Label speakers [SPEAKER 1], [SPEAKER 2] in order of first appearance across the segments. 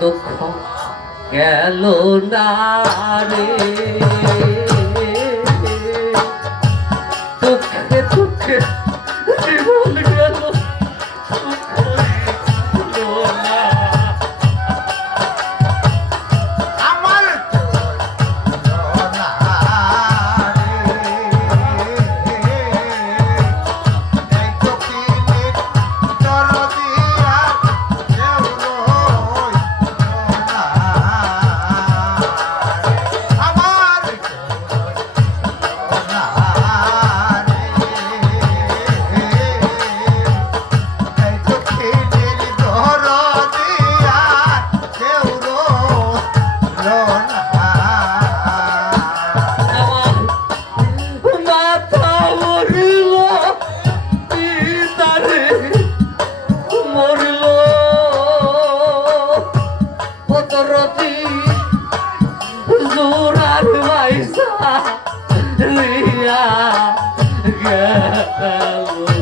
[SPEAKER 1] দুঃখ গেল না রে। ধুইয়া গেল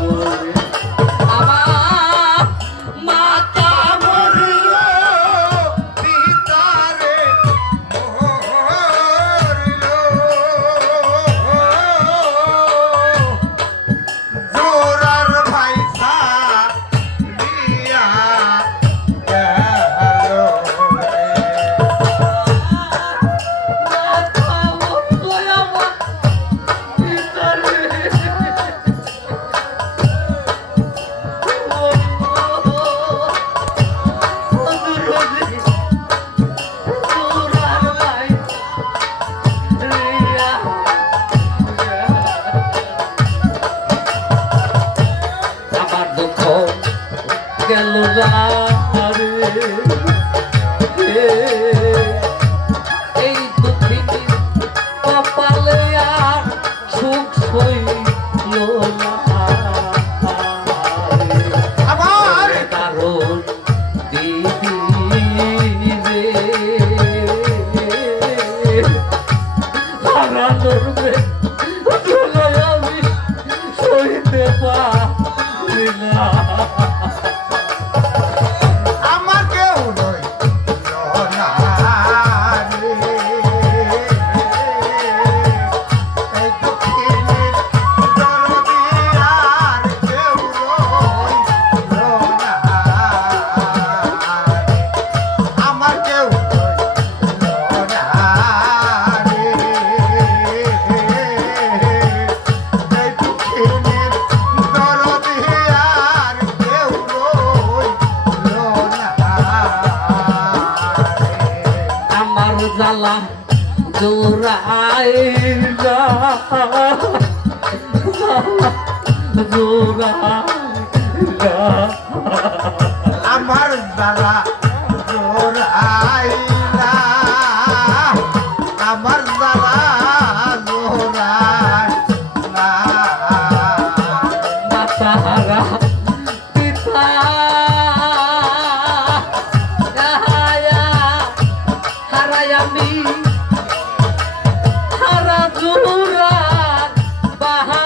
[SPEAKER 1] bye. জালা জোরাইলা জোরাইলা
[SPEAKER 2] আমার
[SPEAKER 1] জালা হারাই আমি। হারা
[SPEAKER 2] দুরা বাহা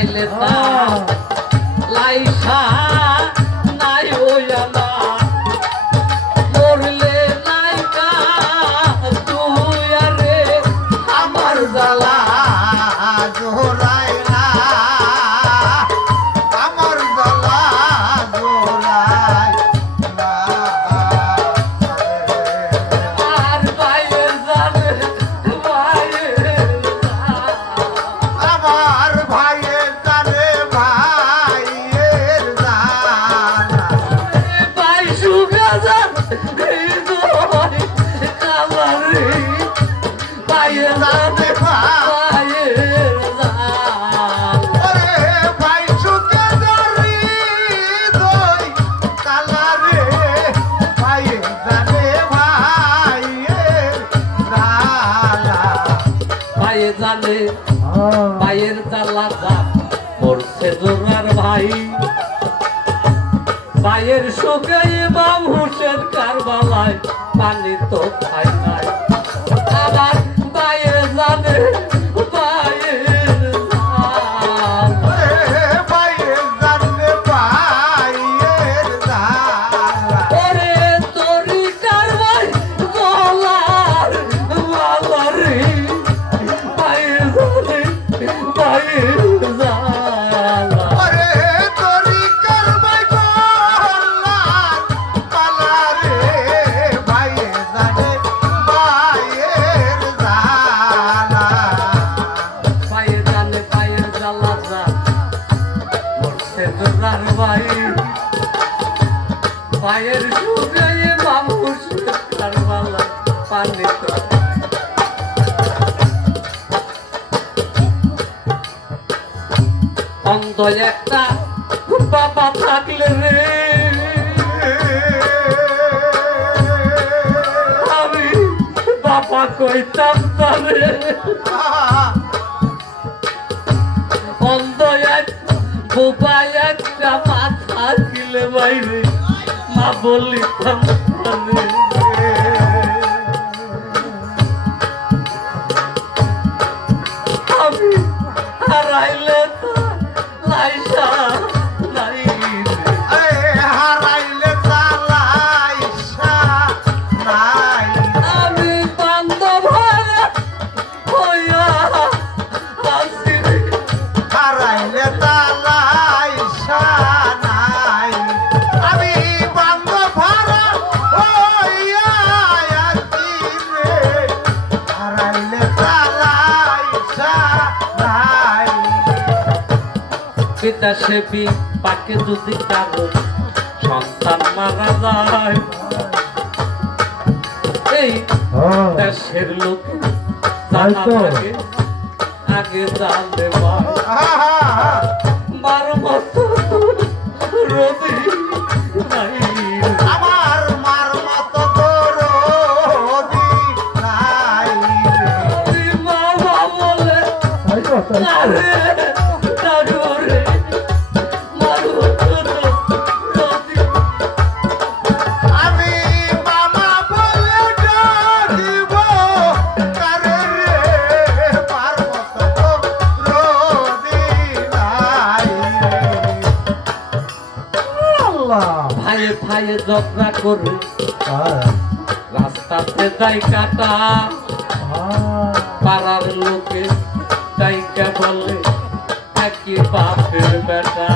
[SPEAKER 2] I
[SPEAKER 1] জানে পায়ের তালা যা পড়ছে ভাই। পায়ের শোকে ইমাম হোসেন কারবালায় পানি তো খায় নাই অন্ধ একটা বাবা থাকলে রে। আমি বাবা কইতাম তারে। অন্ধ এক বোবা একটা মাথা কিলে বাইরে মা বলিতাম তারে। হারাইলে পিতা সেবি পাকে যদি কারও সন্তান মারা যায় এই দেশের লোক জানা আগে জানতে ভাই ভাইয়ে ভাইয়ে ঝগড়া করে। রাস্তাতে যাই কাটা। পাড়ার লোকে তাইকা বলে একই বাপের বেটা